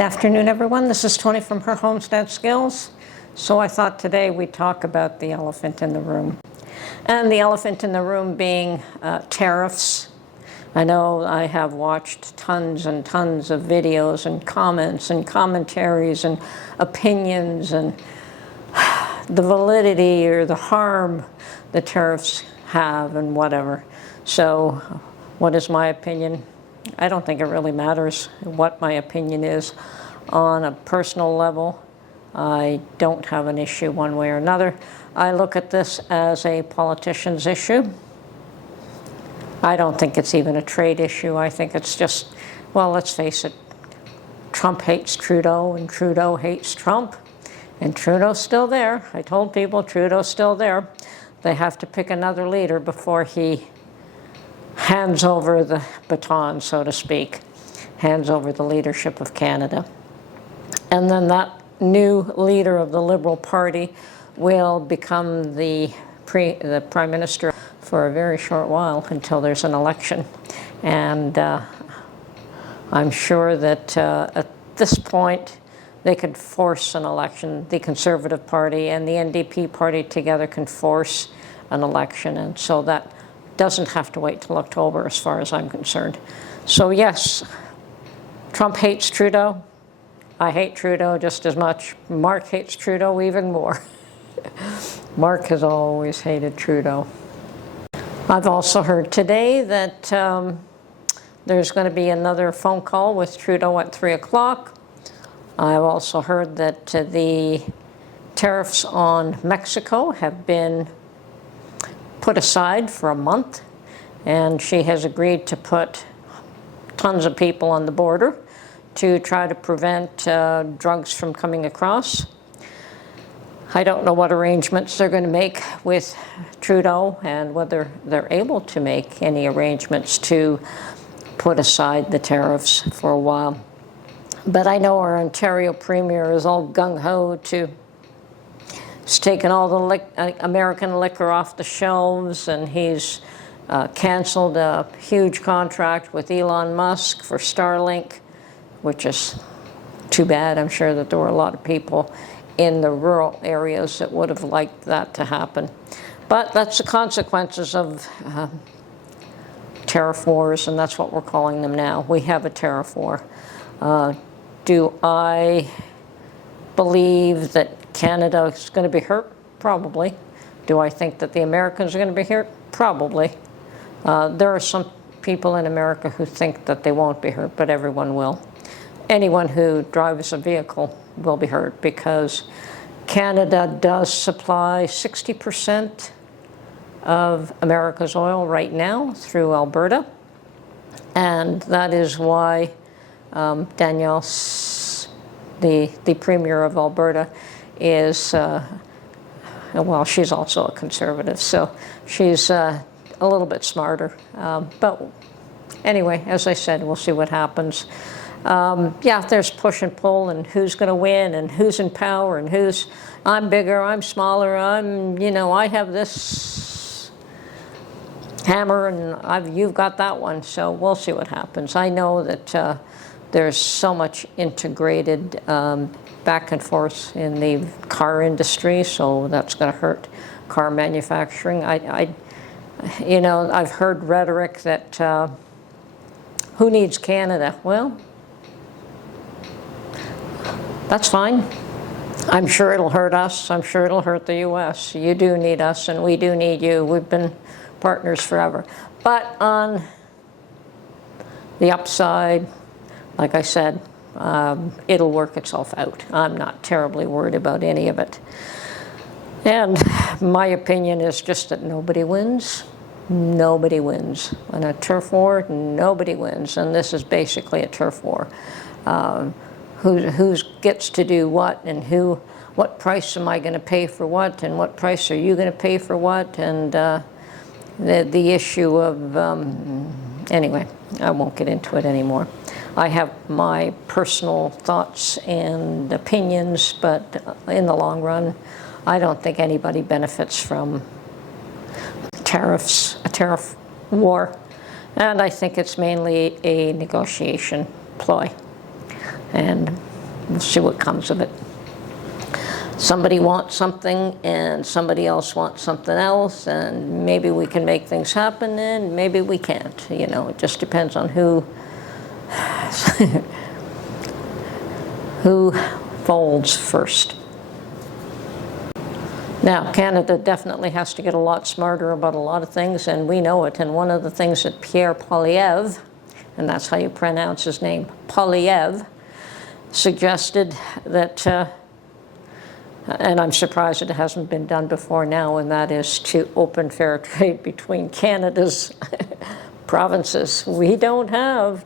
Good afternoon, everyone. This is Tony from Her Homestead Skills. So I thought today we'd talk about the elephant in the room. And the elephant in the room being tariffs. I know I have watched tons and tons of videos and comments and commentaries and opinions and the validity or the harm the tariffs have and whatever. So what is my opinion? I don't think it really matters what my opinion is. On a personal level, I don't have an issue one way or another. I look at this as a politician's issue. I don't think it's even a trade issue. I think it's just, well, let's face it, Trump hates Trudeau and Trudeau hates Trump. And Trudeau's still there. I told people Trudeau's still there. They have to pick another leader before he hands over the baton, so to speak, hands over the leadership of Canada. And then that new leader of the Liberal Party will become the Prime Minister for a very short while until there's an election. And I'm sure that at this point they could force an election. The Conservative Party and the NDP Party together can force an election, and so that doesn't have to wait till October as far as I'm concerned. So yes, Trump hates Trudeau. I hate Trudeau just as much. Mark hates Trudeau even more. Mark has always hated Trudeau. I've also heard today that there's going to be another phone call with Trudeau at 3 o'clock. I've also heard that the tariffs on Mexico have been put aside for a month, and she has agreed to put tons of people on the border to try to prevent drugs from coming across. I don't know what arrangements they're going to make with Trudeau and whether they're able to make any arrangements to put aside the tariffs for a while. But I know our Ontario Premier is all gung-ho to he's taken all the American liquor off the shelves, and he's canceled a huge contract with Elon Musk for Starlink, which is too bad. I'm sure that there were a lot of people in the rural areas that would have liked that to happen. But that's the consequences of tariff wars, and that's what we're calling them now. We have a tariff war. Do I believe that Canada is going to be hurt? Probably. Do I think that the Americans are going to be hurt? Probably. There are some people in America who think that they won't be hurt, but everyone will. Anyone who drives a vehicle will be hurt because Canada does supply 60% of America's oil right now through Alberta. And that is why Danielle, the Premier of Alberta, is, well, she's also a conservative, so she's a little bit smarter. But anyway, as I said, we'll see what happens. Yeah, there's push and pull, and who's going to win, and who's in power, and who's, I'm bigger, I'm smaller, I have this hammer, and you've got that one, so we'll see what happens. I know that there's so much integrated back and forth in the car industry, so that's going to hurt car manufacturing. I've heard rhetoric that who needs Canada? Well, that's fine. I'm sure it'll hurt us. I'm sure it'll hurt the U.S. You do need us, and we do need you. We've been partners forever. But on the upside, like I said, it'll work itself out. I'm not terribly worried about any of it. And my opinion is just that nobody wins. Nobody wins. In a turf war, nobody wins. And this is basically a turf war. Who gets to do what, and what price am I going to pay for what, and what price are you going to pay for what, and the issue of, anyway, I won't get into it anymore. I have my personal thoughts and opinions, but in the long run, I don't think anybody benefits from tariffs, a tariff war. And I think it's mainly a negotiation ploy. And we'll see what comes of it. Somebody wants something and somebody else wants something else, and maybe we can make things happen and maybe we can't. You know, it just depends on who who folds first. Now, Canada definitely has to get a lot smarter about a lot of things, and we know it. And one of the things that Pierre Poilievre, and that's how you pronounce his name, Poilievre, suggested that, and I'm surprised it hasn't been done before now, and that is to open fair trade between Canada's provinces. We don't have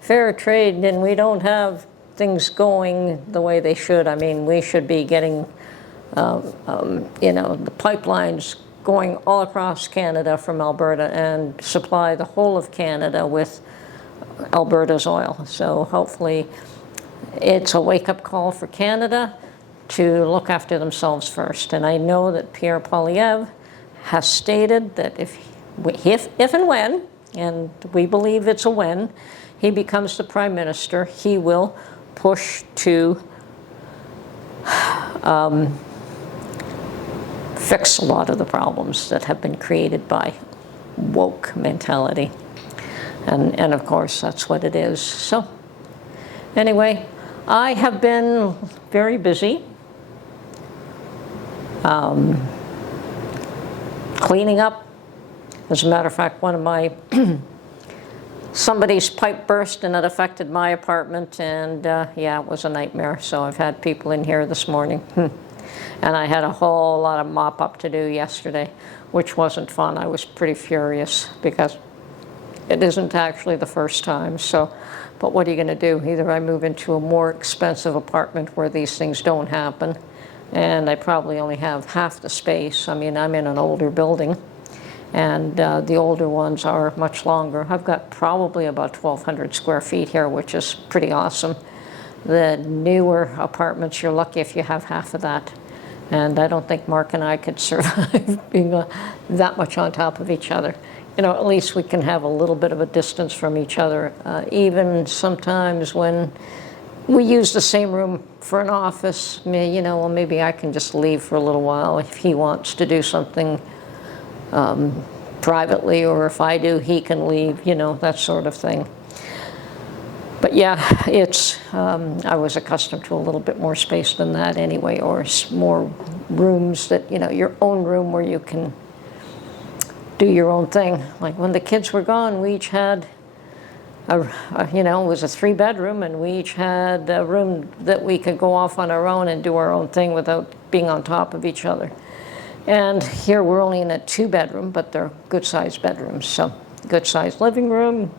fair trade, and we don't have things going the way they should. I mean, we should be getting, you know, the pipelines going all across Canada from Alberta and supply the whole of Canada with Alberta's oil. So hopefully it's a wake-up call for Canada to look after themselves first. And I know that Pierre Poilievre has stated that if and when, and we believe it's a when, he becomes the Prime Minister, he will push to fix a lot of the problems that have been created by woke mentality. And of course, that's what it is. So anyway, I have been very busy cleaning up. As a matter of fact, one of my somebody's pipe burst and it affected my apartment, and yeah, it was a nightmare. So I've had people in here this morning. And I had a whole lot of mop up to do yesterday, which wasn't fun. I was pretty furious because it isn't actually the first time. So, but what are you going to do? Either I move into a more expensive apartment where these things don't happen, and I probably only have half the space. I mean, I'm in an older building, and the older ones are much longer. I've got probably about 1,200 square feet here, which is pretty awesome. The newer apartments, you're lucky if you have half of that. And I don't think Mark and I could survive being that much on top of each other. You know, at least we can have a little bit of a distance from each other. Even sometimes when we use the same room for an office, you know, well, maybe I can just leave for a little while if he wants to do something privately, or if I do, he can leave, you know, that sort of thing. But yeah, it's, I was accustomed to a little bit more space than that anyway, or more rooms that, you know, your own room where you can do your own thing. Like when the kids were gone, we each had, you know, it was a 3-bedroom, and we each had a room that we could go off on our own and do our own thing without being on top of each other. And here we're only in a 2-bedroom, but they're good-sized bedrooms. So good-sized living room,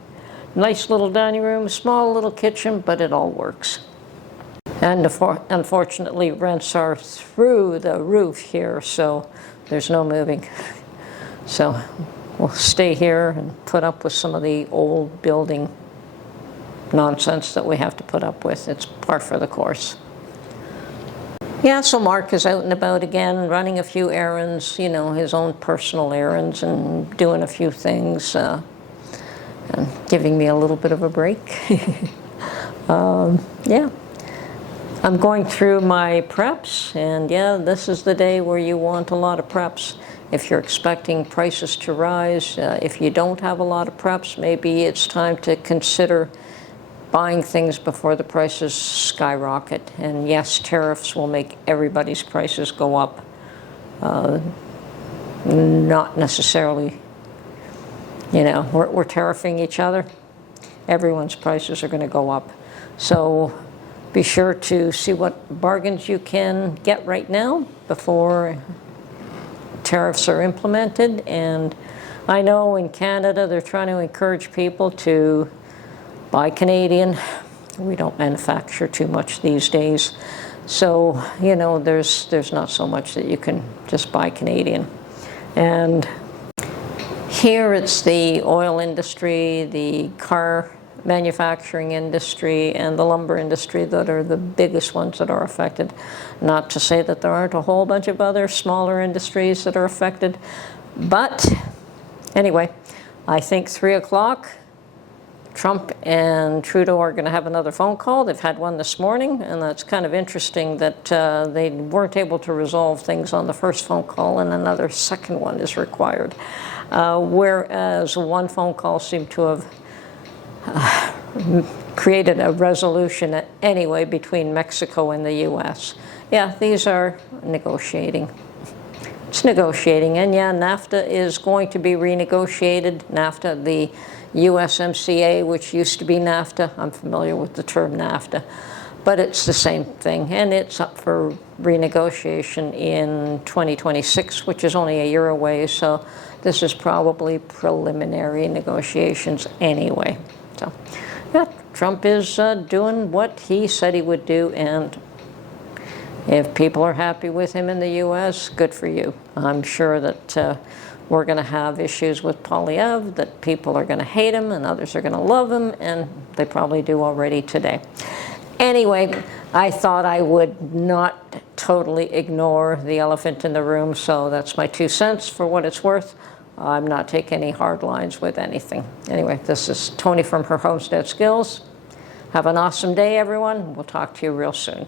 nice little dining room, small little kitchen, but it all works. And unfortunately, rents are through the roof here, so there's no moving. So we'll stay here and put up with some of the old building nonsense that we have to put up with. It's par for the course. Yeah, so Mark is out and about again, running a few errands, you know, his own personal errands, and doing a few things. And giving me a little bit of a break. Yeah, I'm going through my preps, and yeah, this is the day where you want a lot of preps. If you're expecting prices to rise, if you don't have a lot of preps, maybe it's time to consider buying things before the prices skyrocket. And yes, tariffs will make everybody's prices go up. Not necessarily, you know, we're tariffing each other. Everyone's prices are going to go up. So be sure to see what bargains you can get right now before tariffs are implemented. And I know in Canada they're trying to encourage people to buy Canadian. We don't manufacture too much these days. So, you know, there's not so much that you can just buy Canadian. And here it's the oil industry, the car manufacturing industry, and the lumber industry that are the biggest ones that are affected. Not to say that there aren't a whole bunch of other smaller industries that are affected. But anyway, I think 3 o'clock Trump and Trudeau are going to have another phone call. They've had one this morning, and that's kind of interesting that they weren't able to resolve things on the first phone call, and another second one is required. Whereas one phone call seemed to have created a resolution anyway between Mexico and the U.S. Yeah, these are negotiating. It's negotiating, and yeah, NAFTA is going to be renegotiated. NAFTA, the USMCA, which used to be NAFTA. I'm familiar with the term NAFTA, but it's the same thing, and it's up for renegotiation in 2026, which is only a year away, so this is probably preliminary negotiations anyway. So, yeah, Trump is doing what he said he would do, and if people are happy with him in the U.S., good for you. I'm sure that we're going to have issues with Polyev, that people are going to hate him and others are going to love him, and they probably do already today. Anyway, I thought I would not totally ignore the elephant in the room, so that's my 2 cents for what it's worth. I'm not taking any hard lines with anything. Anyway, this is Tony from Her Homestead Skills. Have an awesome day, everyone. We'll talk to you real soon.